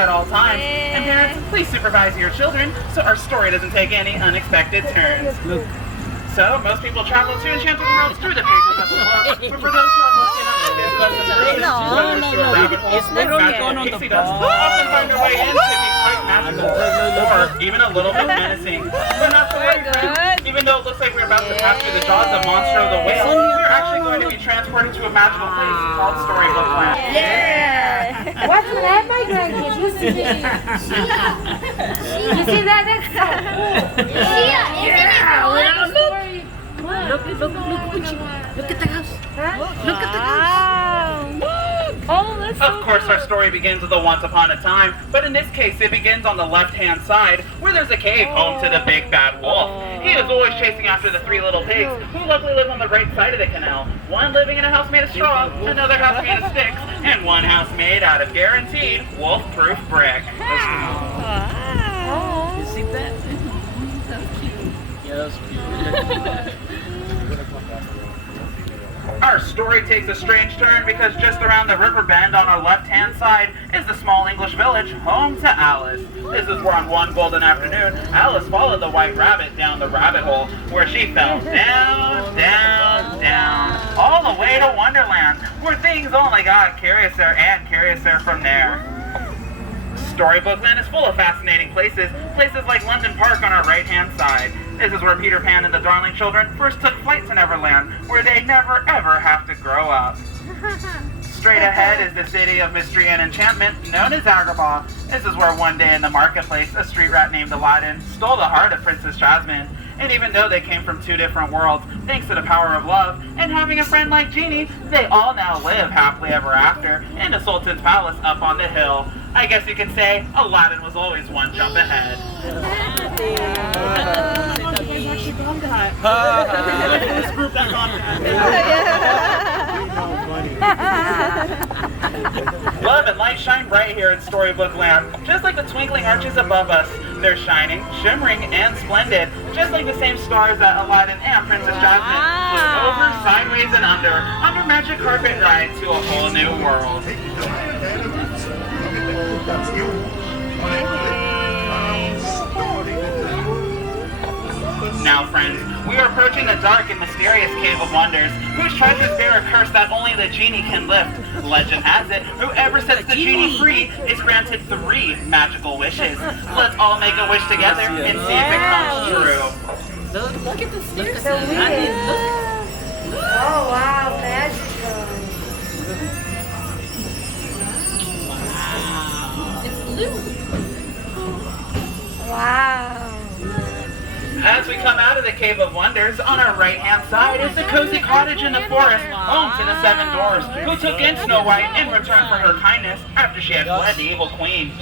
at all times. And parents, please supervise your children so our story doesn't take any unexpected turns. Look. So, most people travel to enchanted worlds through the pages of the book, but for those who are looking at the business and whether through a rabbit hole, magical pixie dust, often find their way in to be quite magical, or even a little bit menacing. But not to worry, friends. Even though it looks like we're about to pass through the jaws of Monster of the Whale, we're actually going to be transported to a magical place called Storybook Land. Yeah! What's gonna have my grandkids? You see You see that? That's so cool. Look at the house. Look at the house. Oh, that's so Of course, our story begins with a once upon a time, but in this case, it begins on the left-hand side, where there's a cave home to the big bad wolf. He is always chasing after the three little pigs, who luckily live on the right side of the canal. One living in a house made of straw, another house made of sticks, and one house made out of guaranteed wolf-proof brick. You see that? That's cute. Yeah, that's cute. Our story takes a strange turn because just around the river bend on our left-hand side is the small English village home to Alice. This is where on one golden afternoon, Alice followed the white rabbit down the rabbit hole where she fell down, down, down, all the way to Wonderland, where things only got curiouser and curiouser from there. Storybook Land is full of fascinating places like London Park on our right-hand side. This is where Peter Pan and the Darling Children first took flight to Neverland, where they never ever have to grow up. Straight ahead is the city of mystery and enchantment, known as Agrabah. This is where one day in the marketplace, a street rat named Aladdin stole the heart of Princess Jasmine. And even though they came from two different worlds, thanks to the power of love and having a friend like Genie, they all now live happily ever after in the Sultan's palace up on the hill. I guess you could say Aladdin was always one jump ahead. Love and light shine bright here in Storybook Land, just like the twinkling arches above us. They're shining, shimmering, and splendid, just like the same stars that Aladdin and Princess Jasmine flew over, sideways, and under magic carpet ride to a whole new world. Now, friends, we are approaching the dark and mysterious Cave of Wonders, whose treasures bear a curse that only the genie can lift. Legend has it, whoever sets the genie free is granted 3 magical wishes. Let's all make a wish together and see if it comes true. Look at the stairs. Oh, wow, magical. It's blue. Wow. As we come out of the Cave of Wonders, on our right-hand side is the cozy cottage in the forest, home to the 7 dwarfs, who took in Snow White in return for her kindness after she had fled the evil queen.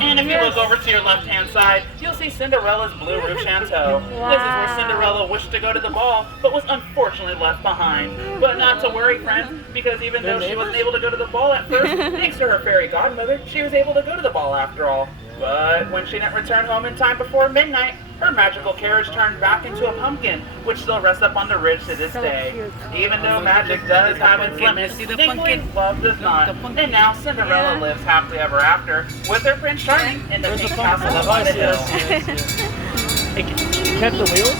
And if you look over to your left-hand side, you'll see Cinderella's blue roof chateau. This is where Cinderella wished to go to the ball, but was unfortunately left behind. But not to worry, friends, because even though she wasn't able to go to the ball at first, thanks to her fairy godmother, she was able to go to the ball after all. But when she didn't return home in time before midnight, her magical carriage turned back into a pumpkin, which still rests up on the ridge to this day. Even though magic does have its limits, thankfully love does not. And now Cinderella lives happily ever after with her Prince Charming in the pink castle up on the hill. It kept the wheels?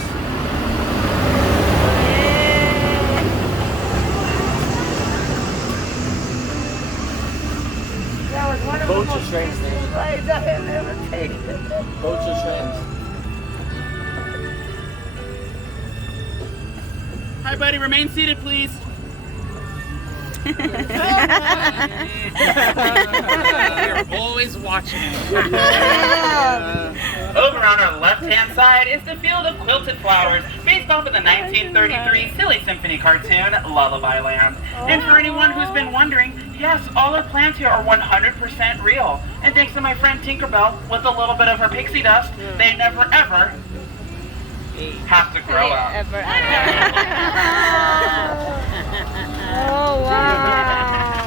Boats are strange things. Boats are strange. Hi, buddy. Remain seated, please. We're always watching. Over on our left-hand side is the field of quilted flowers, based off of the 1933 Silly Symphony cartoon, Lullaby Land. And for anyone who's been wondering, yes, all our plants here are 100% real. And thanks to my friend Tinkerbell, with a little bit of her pixie dust, they never ever have to grow up. Oh, wow.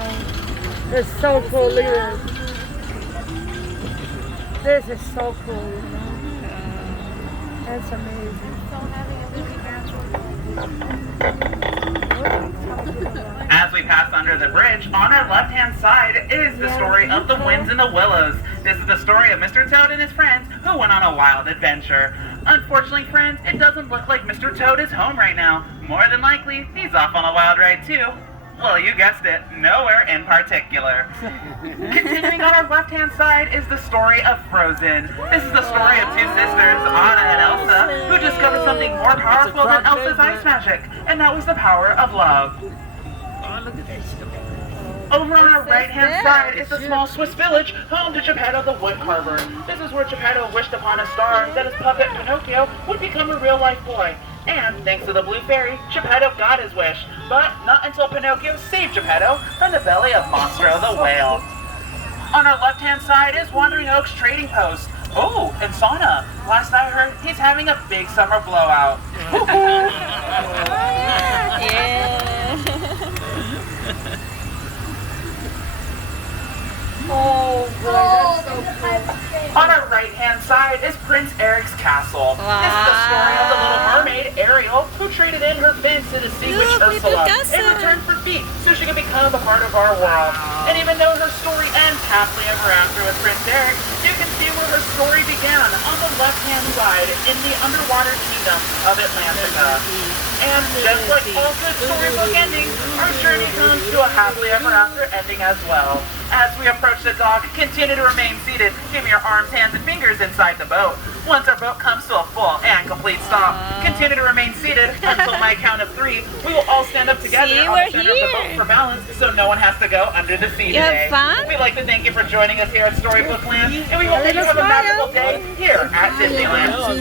It's so cool. Look at this. This is so cool. That's amazing. As we pass under the bridge, on our left-hand side is the story of the winds and the willows. This is the story of Mr. Toad and his friends who went on a wild adventure. Unfortunately, friends, it doesn't look like Mr. Toad is home right now. More than likely, he's off on a wild ride too. Well, you guessed it, nowhere in particular. Continuing on our left-hand side is the story of Frozen. This is the story of two sisters, Anna and Elsa, who discovered something more powerful than Elsa's ice magic, and that was the power of love. Over on our right-hand side is the small Swiss village home to Geppetto the Woodcarver. This is where Geppetto wished upon a star that his puppet Pinocchio would become a real-life boy. And, thanks to the Blue Fairy, Geppetto got his wish. But not until Pinocchio saved Geppetto from the belly of Monstro the Whale. On our left-hand side is Wandering Oak's trading post. Oh, and Sauna. Last I heard, he's having a big summer blowout. Oh, boy, that's so cool. On our right-hand side is Prince Eric's castle. This is the story of the little mermaid, Ariel, who traded in her fins to the sea witch Ursula in return for feet so she could become a part of our world. And even though her story ends happily ever after with Prince Eric, you can see where her story began on the left-hand side in the underwater kingdom of Atlantica. And just like all good storybook endings, our journey comes to a happily ever after ending as well. As we approach the dock, continue to remain seated, keeping your arms, hands, and fingers inside the boat. Once our boat comes to a full and complete stop, continue to remain seated until my count of 3. We will all stand up together on the center of the boat for balance, so no one has to go under the sea today. We'd like to thank you for joining us here at Storybook Land, and we hope that you have a magical day here at Disneyland.